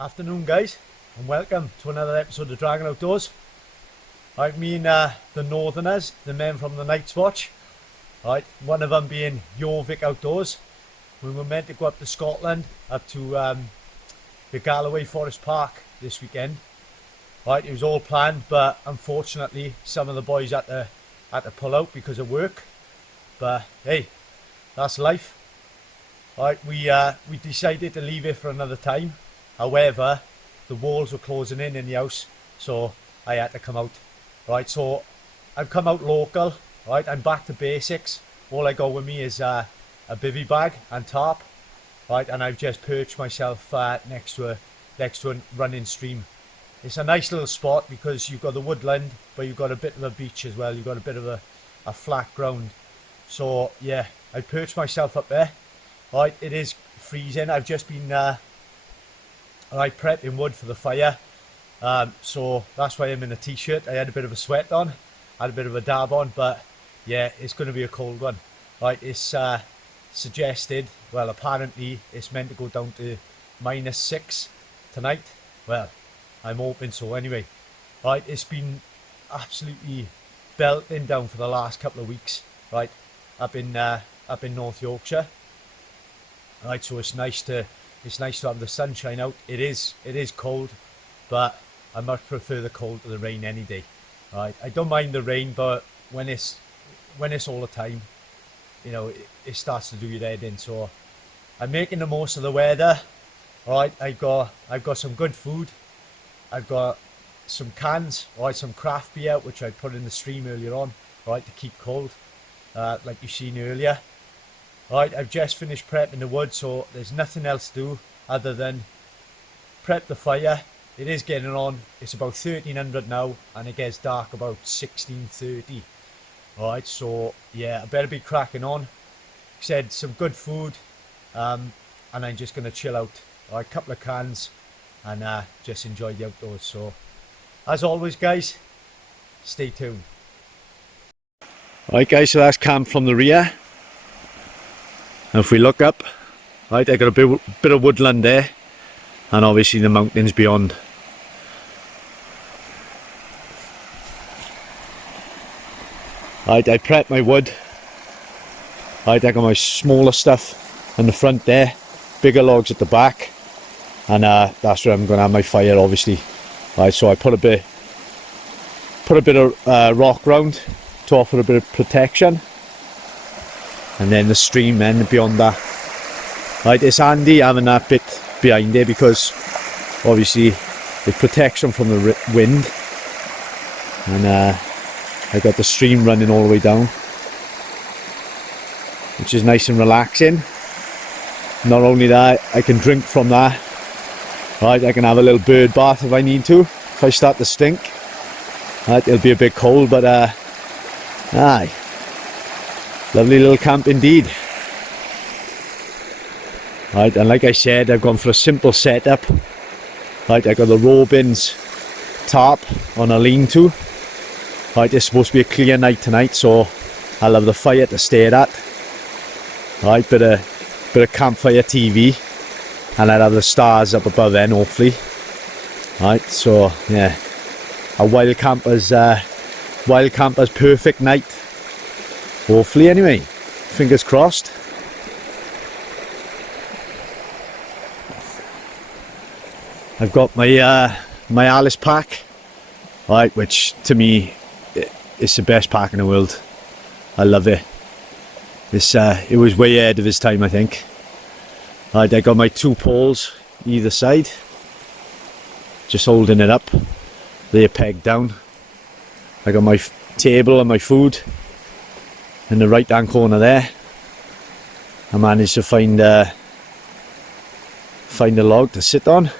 Afternoon guys, and welcome to another episode of Dragon Outdoors. Right, me and the Northerners, the men from the Night's Watch. Right, one of them being Jorvik Outdoors. We were meant to go up to Scotland, up to the Galloway Forest Park this weekend. Right, it was all planned, but unfortunately some of the boys had to pull out because of work. But hey, that's life. Right, we decided to leave it for another time. However, the walls were closing in the house, so I had to come out. Right, so I've come out local. Right, I'm back to basics. All I got with me is a bivvy bag and tarp. Right, and I've just perched myself next to a running stream. It's a nice little spot because you've got the woodland, but you've got a bit of a beach as well. You've got a bit of a flat ground. So yeah, I perched myself up there. Right, it is freezing. I've just been prepping wood for the fire, so that's why I'm in a t-shirt. I had a bit of a sweat on, had a bit of a dab on, but yeah, it's going to be a cold one. Right, it's suggested, well apparently it's meant to go down to -6 tonight. Well, I'm hoping so anyway. Right, it's been absolutely belting down for the last couple of weeks, right, up in North Yorkshire. Right, so it's nice to have the sunshine out. It is cold, but I much prefer the cold to the rain any day. Right, I don't mind the rain, but when it's all the time, you know, it starts to do your head in. So I'm making the most of the weather. Right, I've got some good food. I've got some cans, right, some craft beer which I put in the stream earlier on, right, to keep cold, like you've seen earlier. Right, I've just finished prepping the wood, so there's nothing else to do other than prep the fire. It is getting on. It's about 1300 now, and it gets dark about 16:30. Alright, so yeah, I better be cracking on. Said some good food, and I'm just going to chill out. Alright, couple of cans, and just enjoy the outdoors. So, as always guys, stay tuned. Alright guys, so that's camp from the rear. Now if we look up, right, I got a bit of woodland there, and obviously the mountains beyond. Right, I prepped my wood. Right, I got my smaller stuff in the front there, bigger logs at the back, and that's where I'm going to have my fire, obviously. Right, so I put a bit of rock round to offer a bit of protection. And then the stream then beyond that. Right, it's handy having that bit behind there because obviously it protects them from the wind. And I got the stream running all the way down, which is nice and relaxing. Not only that, I can drink from that. Right, I can have a little bird bath if I need to, if I start to stink. Right, it'll be a bit cold, but aye. Lovely little camp indeed. Right, and like I said, I've gone for a simple setup. Right, I got the Robins tarp on a lean-to. Right, it's supposed to be a clear night tonight, so I'll have the fire to stare at. Right, bit of campfire TV, and I'll have the stars up above then, hopefully. Right, so yeah, a wild camper's perfect night. Hopefully anyway, fingers crossed. I've got my Alice pack, right, which to me is the best pack in the world. I love it. It was way ahead of its time, I think. Right, I got my 2 poles either side, just holding it up. They're pegged down. I got my table and my food in the right hand corner there. I managed to find a log to sit on.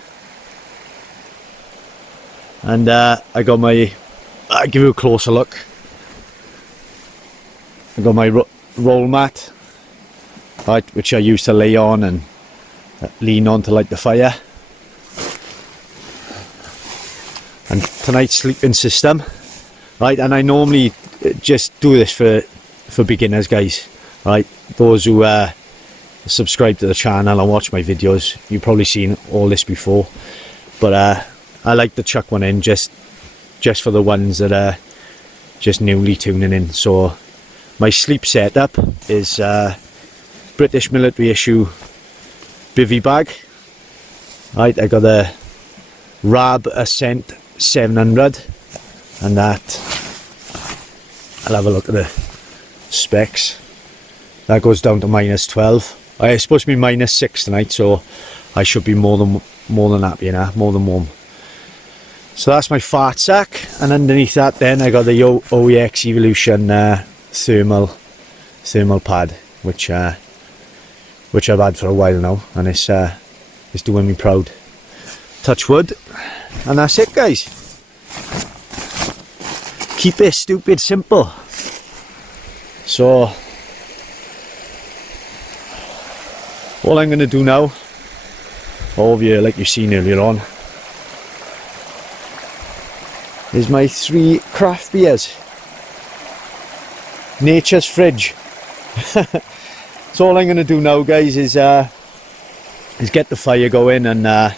And I got my, I'll give you a closer look. I got my roll mat, right, which I used to lay on and lean on to light the fire. And tonight's sleeping system, right, and I normally just do this for beginners, guys, right, those who subscribe to the channel and watch my videos, you've probably seen all this before, but I like to chuck one in just for the ones that are just newly tuning in. So my sleep setup is British military issue bivvy bag, right, I got a Rab Ascent 700, and that, I'll have a look at the specs, that goes down to -12. It's supposed to be -6 tonight, so I should be more than happy now, more than warm. So that's my fart sack, and underneath that then I got the OEX Evolution thermal pad, which I've had for a while now, and it's doing me proud. Touch wood. And that's it, guys. Keep it stupid simple. So all I'm going to do now, all of you, like you've seen earlier on, is my 3 craft beers. Nature's fridge. So all I'm going to do now, guys, is get the fire going and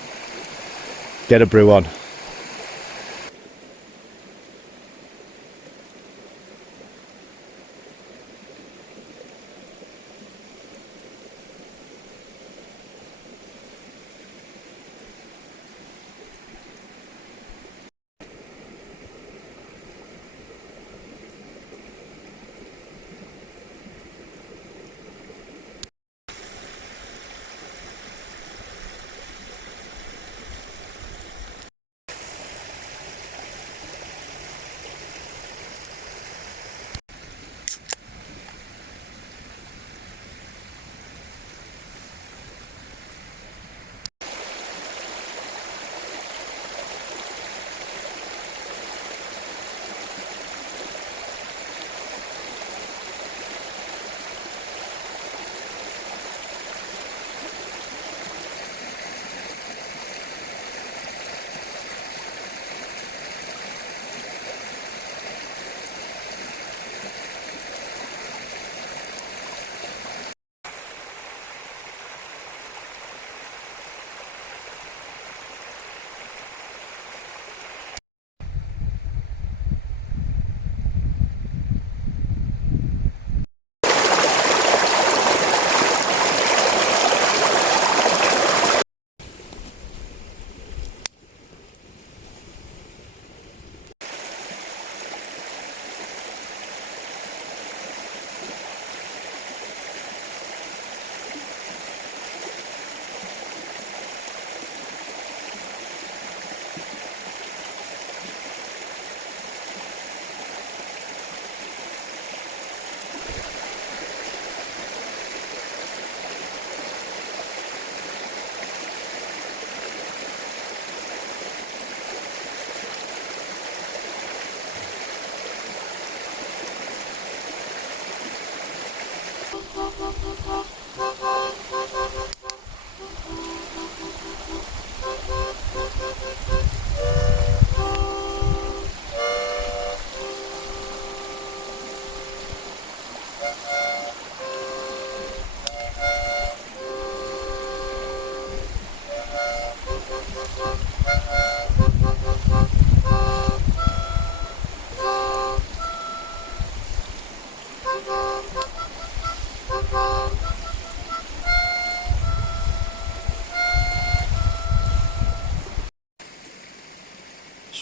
get a brew on.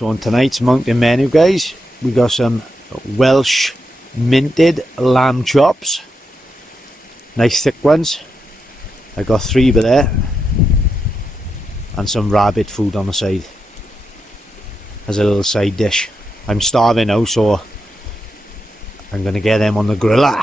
So on tonight's mountain menu, guys, we got some Welsh minted lamb chops, nice thick ones. I got 3 by there, and some rabbit food on the side as a little side dish. I'm starving now, so I'm gonna get them on the griller.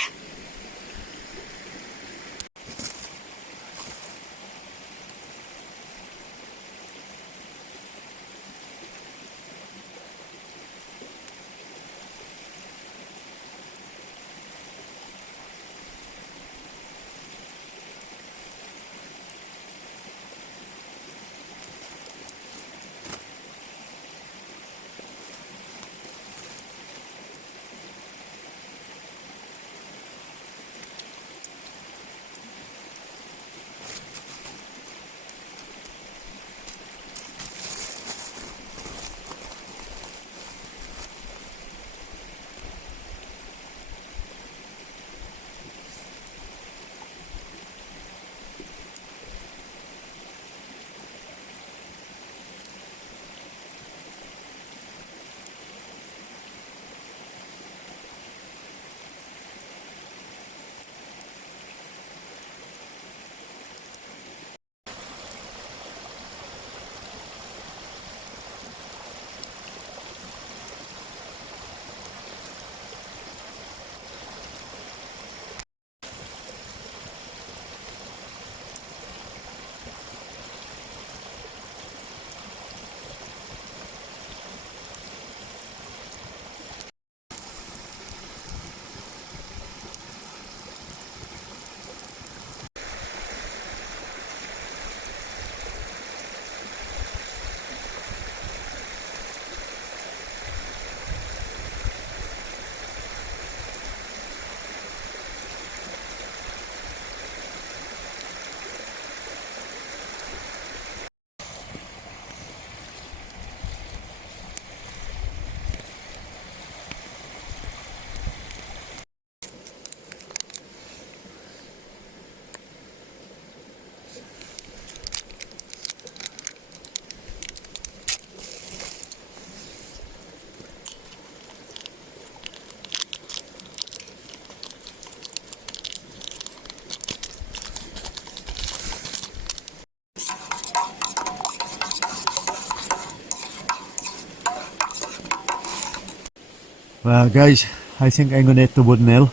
Well guys, I think I'm gonna hit the wooden hill.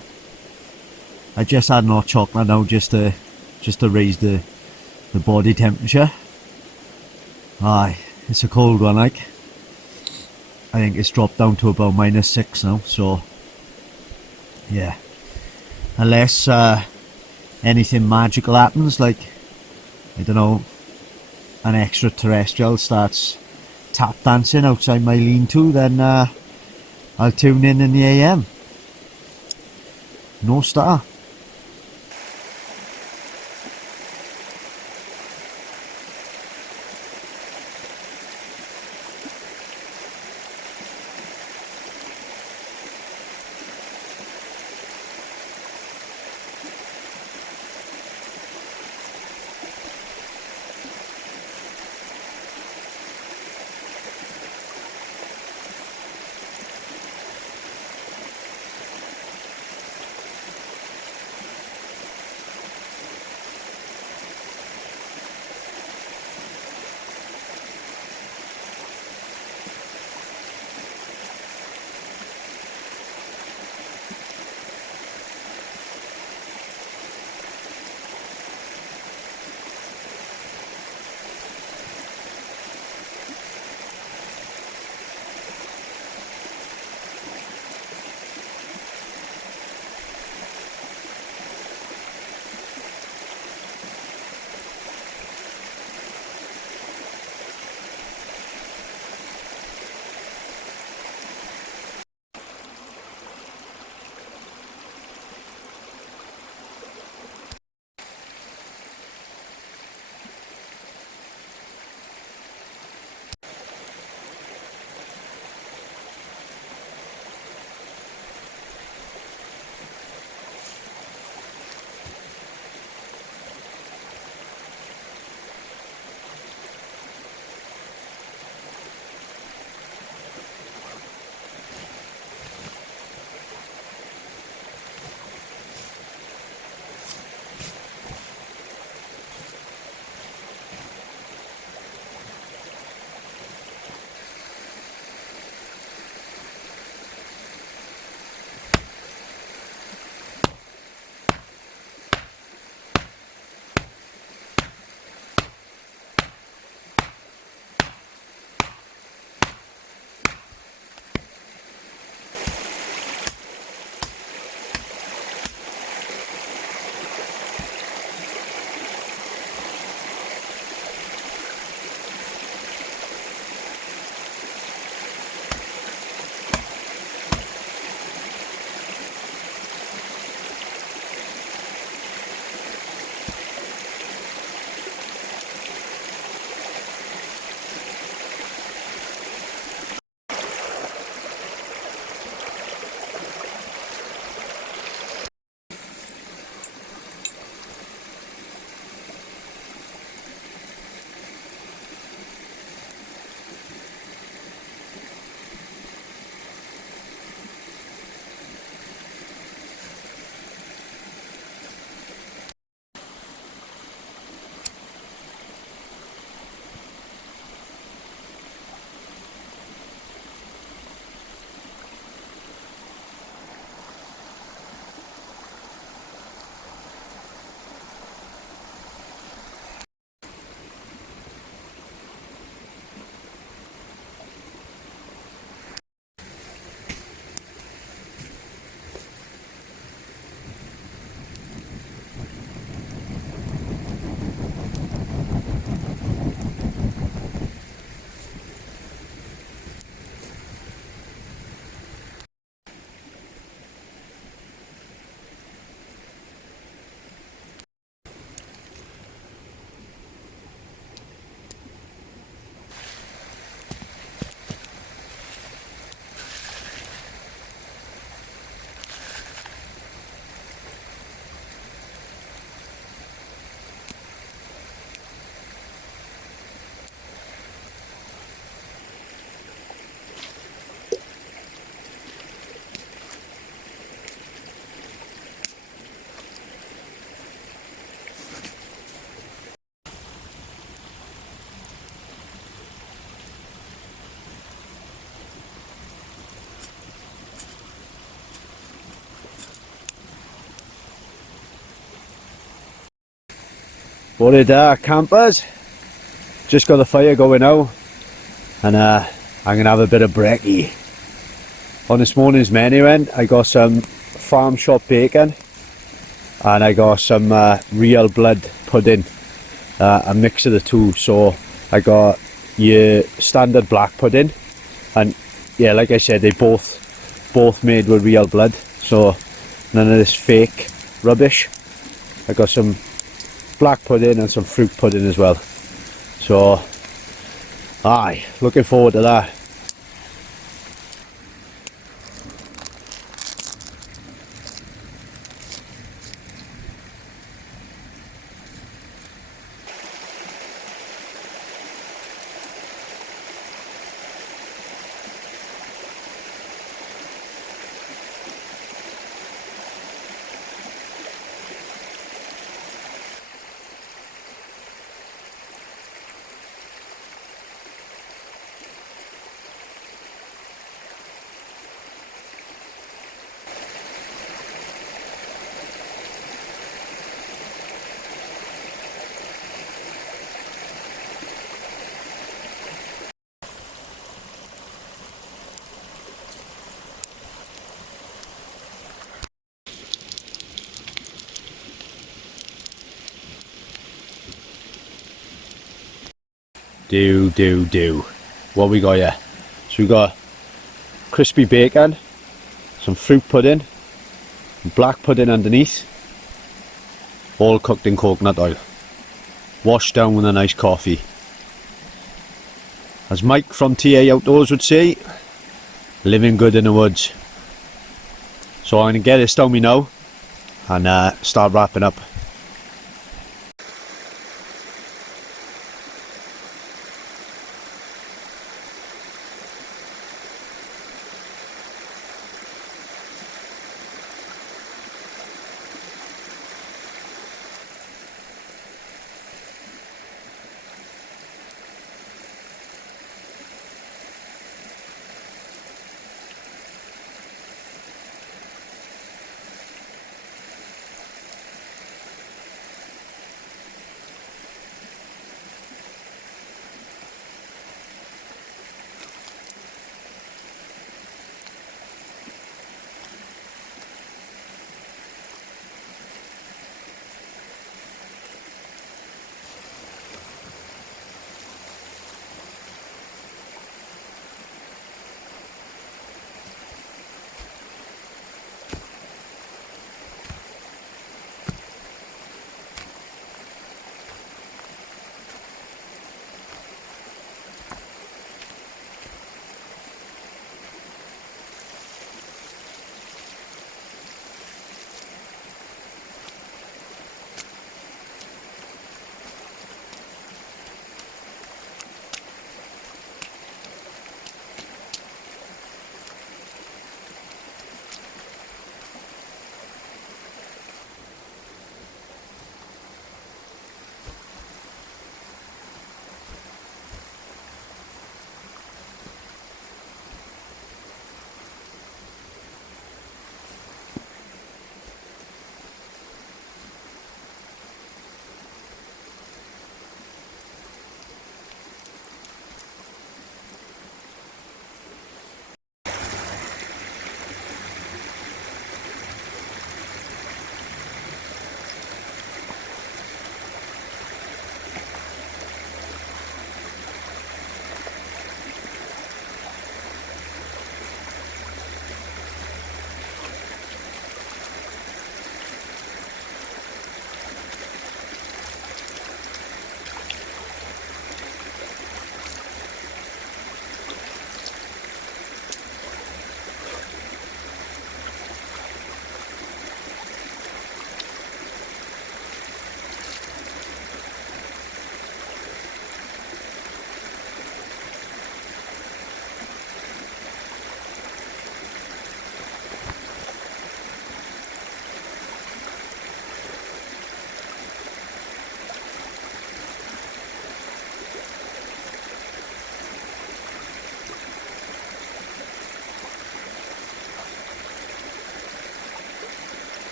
I just had hot chocolate now just to raise the body temperature. Aye, it's a cold one like. I think it's dropped down to about -6 now, so yeah. Unless anything magical happens, like, I don't know, an extraterrestrial starts tap dancing outside my lean-to, then I'll tune in the AM. No star. What it campers? Just got the fire going now, and I'm gonna have a bit of brekkie. On this morning's menu then, I got some farm shop bacon, and I got some real blood pudding, a mix of the two. So I got your standard black pudding, and yeah, like I said, they both made with real blood, so none of this fake rubbish. I got some black pudding and some fruit pudding as well. So aye, looking forward to that. Do. What we got here? So we got crispy bacon, some fruit pudding, black pudding underneath, all cooked in coconut oil, washed down with a nice coffee. As Mike from TA Outdoors would say, living good in the woods. So I'm going to get this down me now and start wrapping up.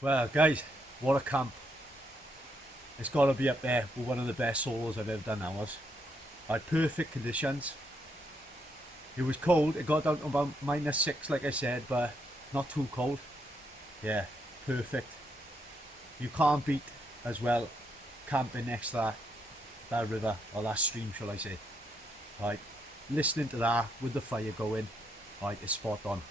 Well guys, what a camp. It's got to be up there with one of the best solos I've ever done ours. I had perfect conditions. It was cold, it got down to about -6 like I said, but not too cold. Yeah, perfect. You can't beat as well camping next to that river, or that stream shall I say. Right, listening to that with the fire going, right, it's spot on.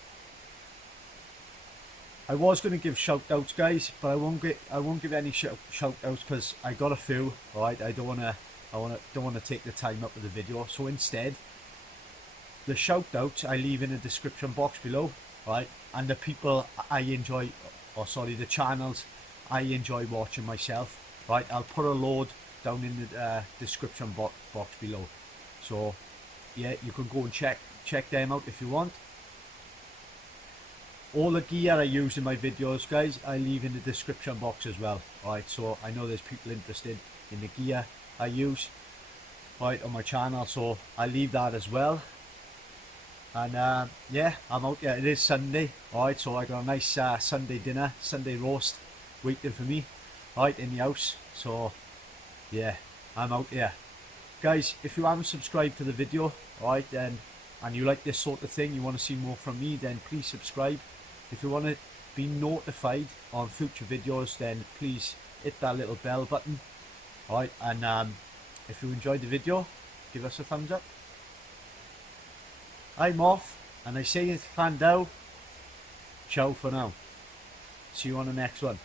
I was going to give shout outs guys, but I won't give any shout outs because I got a few. Right, I don't want to take the time up with the video, so instead the shout outs I leave in the description box below, right? And the people I enjoy, or sorry, the channels I enjoy watching myself, right? I'll put a load down in the description box below. So yeah, you can go and check them out if you want. All the gear I use in my videos, guys, I leave in the description box as well. Right, so I know there's people interested in the gear I use, right, on my channel, so I leave that as well. And yeah, I'm out here. It is Sunday, alright, so I got a nice Sunday dinner, Sunday roast waiting for me, right, in the house. So yeah, I'm out here. Guys, if you haven't subscribed to the video, alright, then, and you like this sort of thing, you want to see more from me, then please subscribe. If you want to be notified on future videos, then please hit that little bell button. Alright, and if you enjoyed the video, give us a thumbs up. I'm off, and I say it's Clandau. Ciao for now. See you on the next one.